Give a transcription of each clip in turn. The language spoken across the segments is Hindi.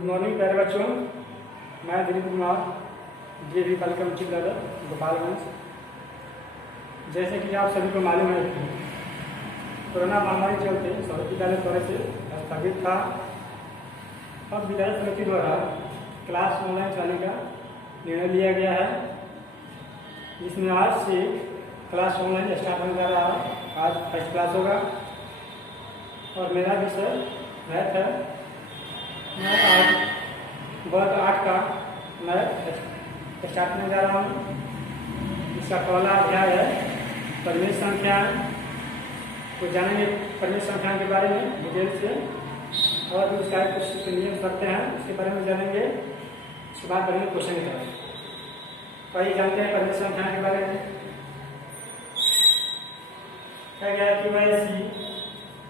गुड मॉर्निंग प्यारे बच्चों, मैं दिलीप कुमार JV बालिका उच्च विद्यालय गोपालगंज। जैसे कि आप सभी को मालूम है कि कोरोना महामारी चलते सभी विद्यालय द्वारा से स्थगित था। अब विद्यालय समिति द्वारा क्लास ऑनलाइन चलाने का निर्णय लिया गया है, जिसमें आज से क्लास ऑनलाइन स्टार्ट होने जा रहा है। आज फर्स्ट क्लास होगा और मेरा विषय मैथ है। मैं आज वर्ग 8 का मैथ स्टार्ट करने जा रहा हूँ। इसका पहला अध्याय है परिमेय संख्याएं। तो जानेंगे परिमेय संख्याओं के बारे में डिटेल से, और भी उसका कुछ नियम करते हैं उसके बारे में जानेंगे। उसके बाद करेंगे क्वेश्चन की तरफ। कई जानते हैं परिमेय संख्याओं के बारे में। कहा गया कि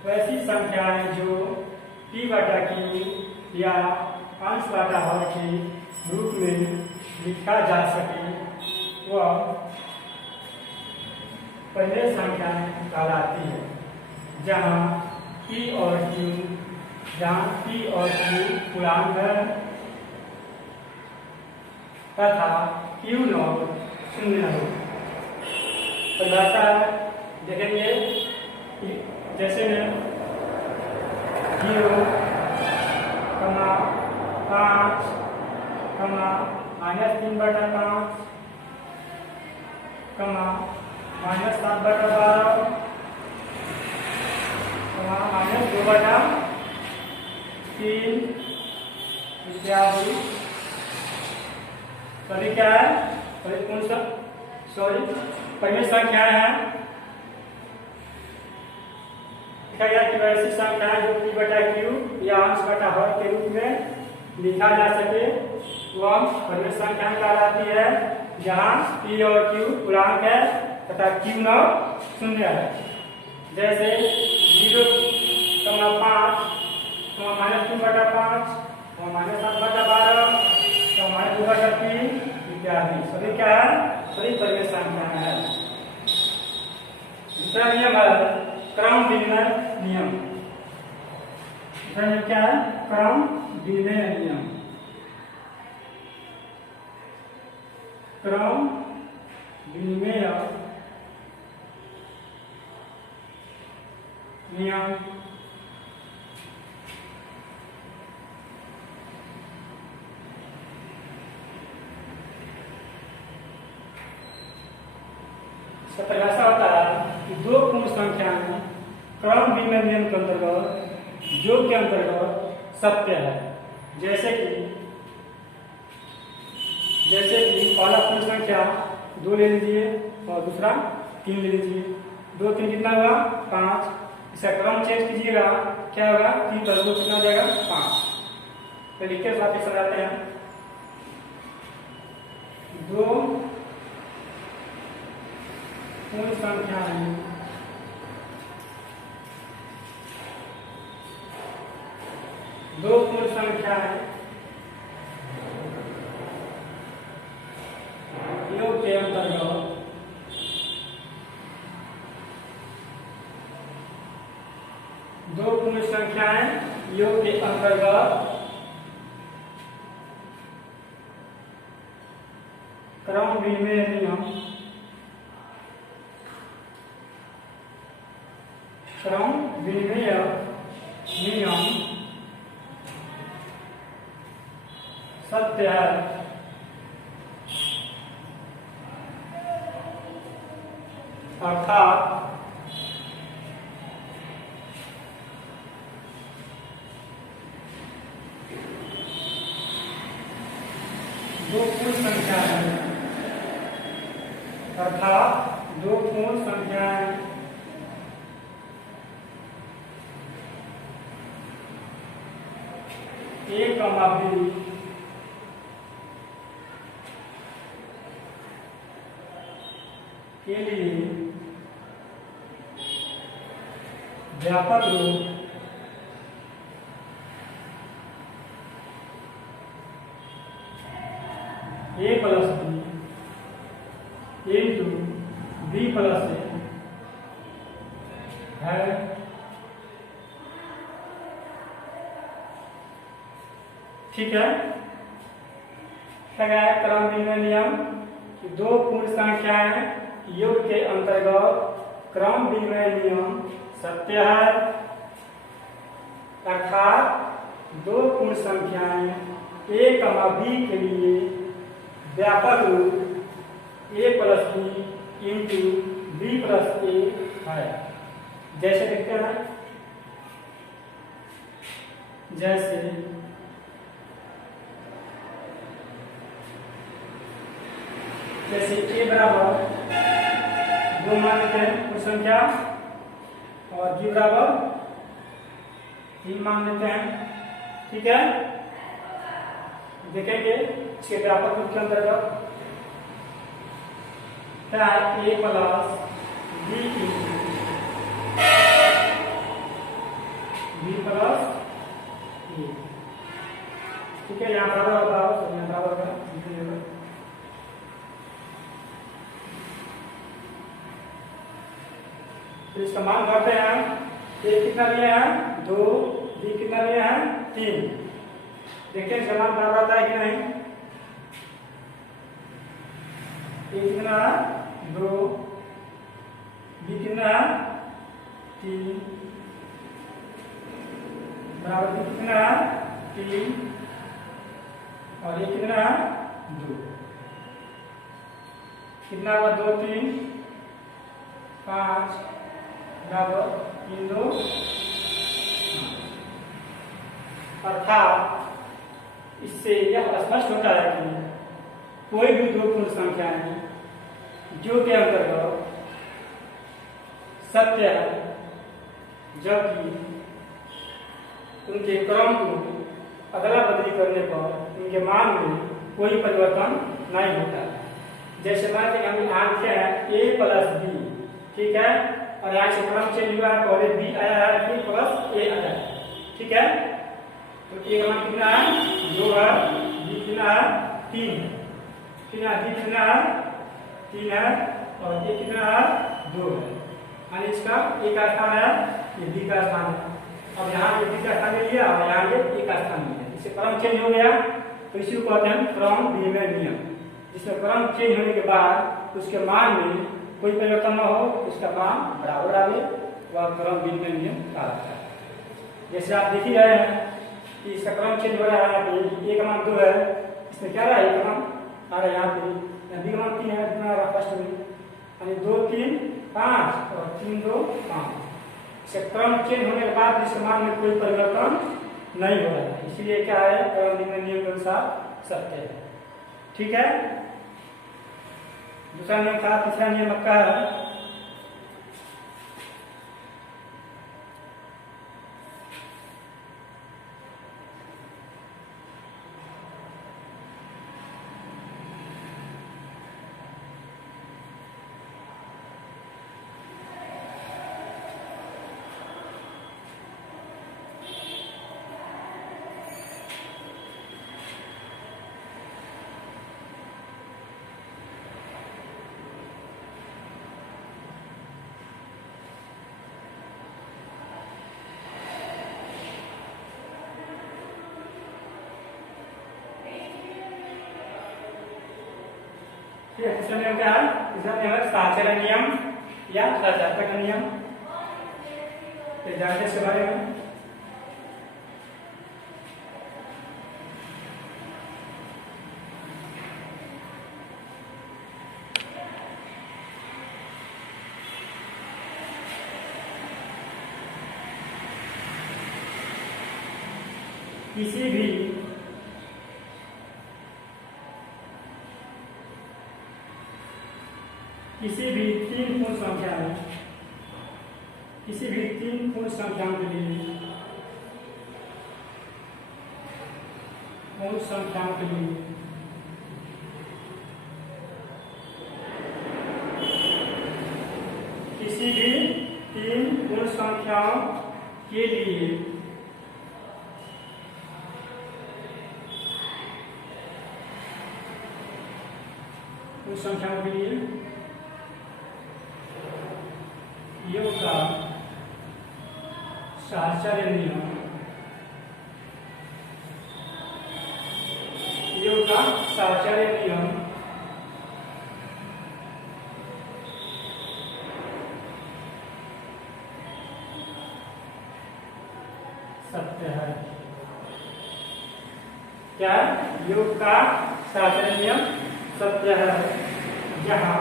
वैसी संख्याएं जो p/q या अंश/हर के रूप में लिखा जा सके वह परिमेय संख्याएं कहलाती है। जहाँ p और q पूर्णांक है तथा q0 शून्य हो। परिभाषा देखेंगे जैसे में 0, 5, -3/5, -7/12, -2/3 इत्यादि। सभी क्या है? सभी कौन सा परिमेय संख्याएं हैं। लिखा गया कि वैसी संख्याएं जो p/q या अंश/हर के रूप में लिखा जा सके वह परिमेय संख्याएं कहलाती है। जहाँ p और q पूर्णांक है तथा q0 शून्य है। जैसे 0, 5, -3/5, -7/12, -2/3 इत्यादि। सभी क्या है? सभी परिमेय संख्याएं हैं। दूसरा नियम है क्रम विनिमय नियम। क्या है? क्रम विनिमय नियम। क्रम विनिमय नियम इसका परिभाषा होता है कि दो पूर्ण संख्याएं क्रम विनिमय नियम के अंतर्गत योग के अंतर्गत सत्य है। जैसे कि पहला पूर्ण संख्या 2 ले लीजिए और दूसरा 3 ले लीजिए। 2 3 कितना हुआ? 5। इसका क्रम चेंज कीजिएगा, क्या होगा? 3 + 2 कितना हो जाएगा? 5। तो लिख के साथ समझाते हैं। 2 पूर्ण संख्याएं योग के अंतर्गत दो पूर्ण संख्याएं योग के अंतर्गत क्रम विनिमय नियम सत्य है। अर्थात दो पूर्ण संख्याएं A, B के लिए व्यापक रूप A + B × B + A है। ठीक है। क्या है क्रम विनिमय नियम कि दो पूर्ण संख्याएं योग के अंतर्गत क्रम विनिमय नियम सत्य है, अर्थात दो पूर्ण संख्याएं a, b के लिए व्यापक रूप a plus B into B plus A है। जैसे देखते हैं, जैसे a बराबर 2 मान लेते हैं पूर्ण संख्या और b बराबर 3 मान लेते हैं। ठीक है, देखेंगे इसके व्यापक रूप के अंतर्गत क्या है a प्लस बी प्लस ए। ठीक है, यहाँ बराबर होता है तो यहाँ बराबर होगा। तो इसका मान करते हैं, a कितना लिए हैं 2, b कितना लिए हैं 3। देखते हैं इसका मान बराबर आता है कि नहीं। a कितना है 2, b कितना है 3 बराबर b कितना है 3 और a कितना है 2। कितना हुआ 2 3 5 बराबर 3 2। अर्थात इससे यह स्पष्ट होता है कि कोई भी दो पूर्ण संख्याएं जो के अंतर्गत सत्य है जबकि उनके क्रम को अदला बदली करने पर उनके मान में कोई परिवर्तन नहीं होता। जैसे मान लीजिए हम आंकते हैं a प्लस बी, ठीक है, और यहाँ से क्रम चेंज हुआ है, पहले b आया है फिर प्लस a आया है। ठीक है, तो a का मान कितना है 2 है, b कितना है 3 है, फिर यहाँ b कितना है 3 है और a कितना है 2 है। यानी इसका a का स्थान है, ये b का स्थान है। अब यहाँ पे b का स्थान ले लिया और यहाँ पे a का स्थान लिया, इससे क्रम चेंज हो गया। तो इसी को कहते हैं क्रम विनिमय नियम, जिसमें क्रम चेंज होने के बाद उसके मान में कोई परिवर्तन न हो, उसका मान बराबर आवे, वह क्रम विनिमय नियम कहलाता है। जैसे आप देख ही रहे हैं कि इसका क्रम चेंज हो रहा है, यहाँ पे a का मान 2 है, इसमें क्या रहा है a का मान आ रहा है यहाँ पे, b का मान 3 है, कितना आ रहा है फर्स्ट में, यानी 2 3 5 और 3 2 5। इससे क्रम चेंज होने के बाद इसके मान में कोई परिवर्तन नहीं हो रहा है, इसलिए क्या है क्रम विनिमय नियम के अनुसार सत्य है। ठीक है, दूसरा नियम था। तीसरा नियम आपका है तीसरा नियम क्या है? तीसरा नियम है साचरण नियम या सजातक नियम। तो जानते इसके बारे में। किसी भी तीन पूर्ण संख्या में, किसी भी तीन पूर्ण संख्याओं के लिए, पूर्ण संख्याओं के लिए किसी भी तीन पूर्ण संख्याओं के लिए पूर्ण संख्याओं के लिए योग का साहचर्य नियम योग का साहचर्य नियम सत्य है। क्या योग का साहचर्य नियम सत्य है, जहां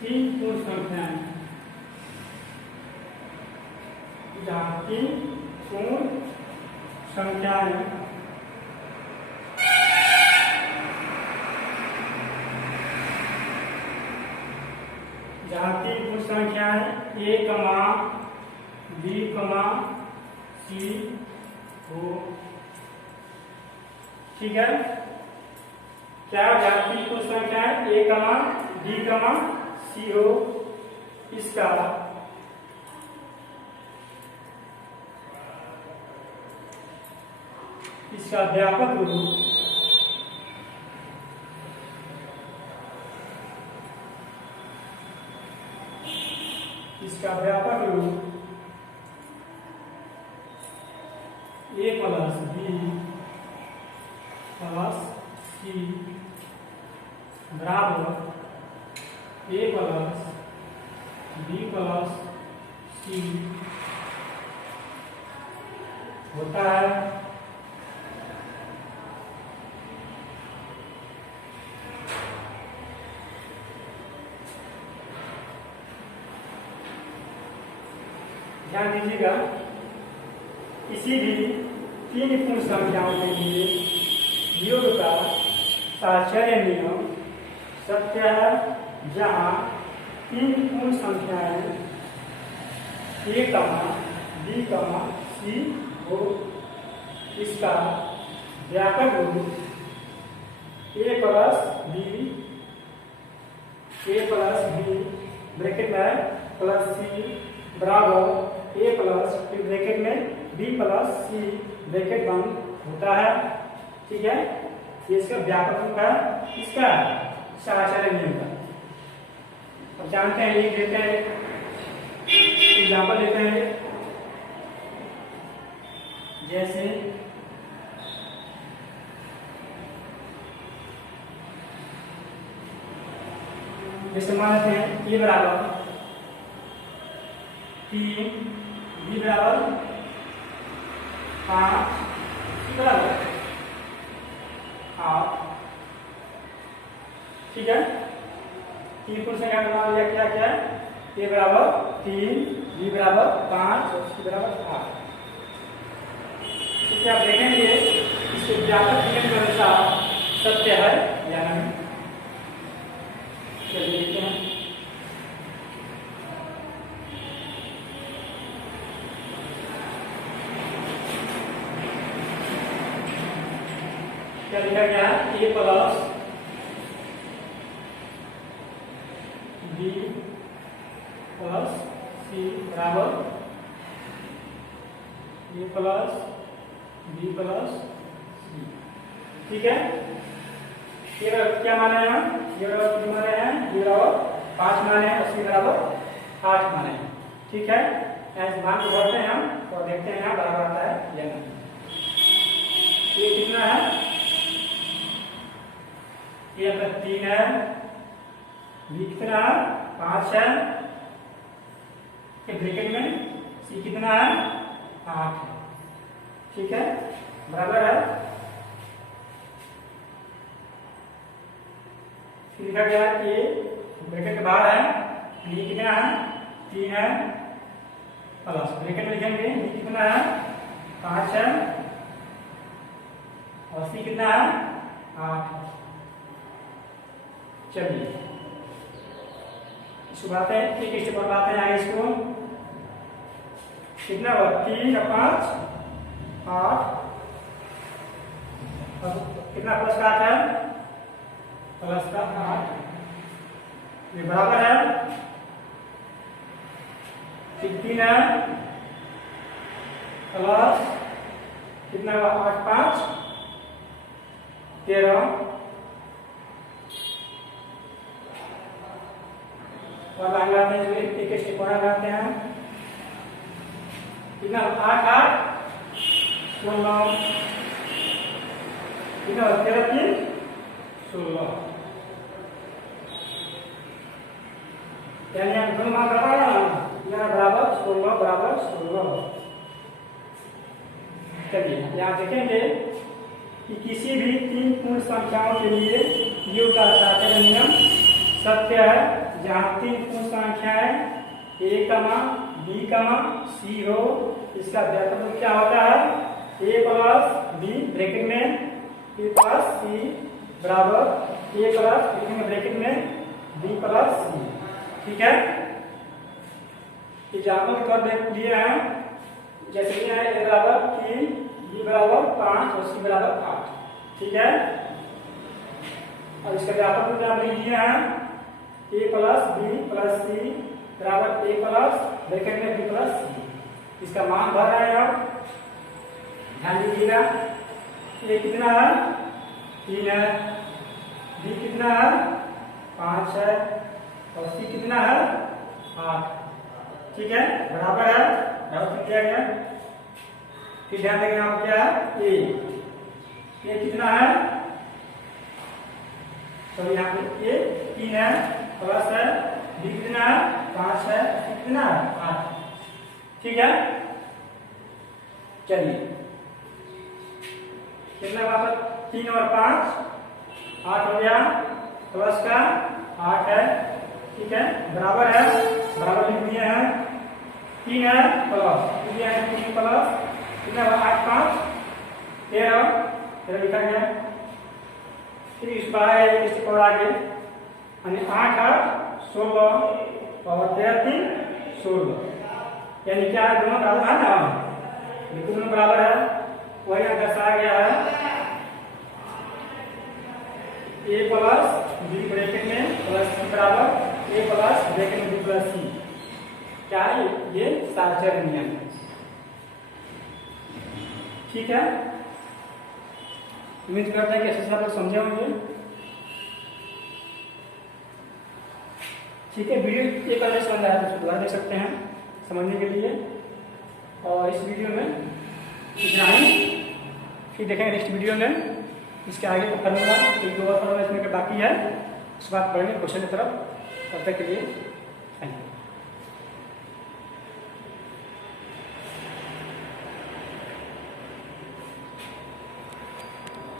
तीन पूर्ण संख्याएं, जहां तीन पूर्ण संख्याएं ए कमा बी कमा सी हो। ठीक है, क्या जहां तीन पूर्ण संख्याएं ए कमा बी कमा सी हो, इसका व्यापक रूप ए प्लस बी प्लस सी बराबर ए प्लस बी प्लस सी होता है। ध्यान दीजिएगा, किसी भी तीन पूर्ण संख्याओं के लिए योग का साहचर्य नियम सत्य है, जहां तीन पूर्ण संख्याएं ए कमा बी कमा सी हो, इसका व्यापक रूप ए प्लस बी ब्रैकेट में प्लस सी बराबर ए प्लस फिर ब्रैकेट में बी प्लस सी ब्रैकेट बंद होता है। ठीक है, ये इसका व्यापक रूप है, इसका साहचर्य नियम का। अब जानते हैं, ये देते हैं एग्जाम्पल लेते हैं, जैसे मानते हैं ये बराबर 3 बी बराबर 5 बराबर 8। ठीक है, तीन पूर्ण संख्या का मान लिया, क्या क्या है, ए बराबर 3 बी बराबर 5 और सी बराबर 8। तो क्या देखेंगे इसके व्यापक नियम के अनुसार सत्य है या नहीं। चलिए देखते हैं। क्या लिखा गया है, ए प्लस बी प्लस सी बराबर ए प्लस बी प्लस सी। ठीक है, ये क्या माने हैं, ये बराबर 3 माने हैं, ये बराबर 5 माने हैं और सी बराबर 8 माने हैं। ठीक है, ऐसे मान को भरते हैं हम और देखते हैं यहाँ बराबर आता है या नहीं। ये कितना है, ये अपना 3 है, बी कितना है 5 है, ब्रैकेट में सी कितना है 8 है। ठीक है, बराबर है, लिखा गया कि ब्रैकेट के बाहर है, ये कितना है 3 है, प्लस ब्रैकेट में लिखेंगे ये कितना है 5 है और सी कितना है 8 है। चलिए इसको बात है, एक स्टेप और बात है आगे, इसको कितना हुआ 3 और 5 8 और कितना प्लस का 8 है, प्लस का 8, ये बराबर है 3 है प्लस कितना हुआ 8 5 13 और लगाते हैं, एक स्टेप और लगाते हैं, कितना 8 8 16 कितना 13 3 16 यानी यहाँ दोनों मान बराबर है ना, यहाँ बराबर 16 बराबर 16। चलिए यहाँ देखेंगे कि किसी भी 3 पूर्ण संख्याओं के लिए योग का सार्थक नियम सत्य है जहाँ 3 पूर्ण संख्याएं a, b, c हो। इसका व्यापक क्या होता है a प्लस b ब्रैकेट में a प्लस c बराबर a प्लस ब्रैकेट में b प्लस c। ठीक है, एग्जाम्पल के तौर पर दिए हैं जैसे कि है a बराबर 3 b बराबर 5 और c बराबर 8। ठीक है, और इसका व्यापक क्या दिए हैं a plus b plus c बराबर a प्लस ब्रैकेट में b प्लस c। इसका मान भर रहे हैं आप, ध्यान दीजिएगा। a कितना है 3 है, b कितना है 5 है और c कितना है 8। ठीक है, बराबर है, बराबर किया गया। फिर ध्यान देंगे आप क्या है a कितना है, तो यहाँ पे a 3 है प्लस है, b कितना है 5 है, कितना है 8। ठीक है, चलिए कितना वापस 3 और 5 8 हो गया, प्लस का 8 है। ठीक है, बराबर है, बराबर लिख दिए हैं 3 है प्लस 3 प्लस कितना 8 5 13 लिखा गया। फिर इस पर इस पर आगे 8 8 16 और 13 3 16 यानी क्या है दोनों बराबर है ना, बिल्कुल दोनों बराबर है। वही यहाँ दर्शाया गया है a प्लस b ब्रैकेट में प्लस c बराबर a प्लस ब्रैकेट में b प्लस c। क्या है ये सार्थक नियम है। ठीक है, उम्मीद करता है कि अच्छे से आप लोग समझे होंगे। ठीक है, वीडियो एक अलग समझ आया तो दोबारा देख सकते हैं समझने के लिए। और इस वीडियो में इतना ही, फिर देखेंगे नेक्स्ट वीडियो में इसके आगे का फॉर्मूला, एक दो और फॉर्मूला इसमें बाकी है, उस बात पढ़ने क्वेश्चन की तरफ। तब तक के लिए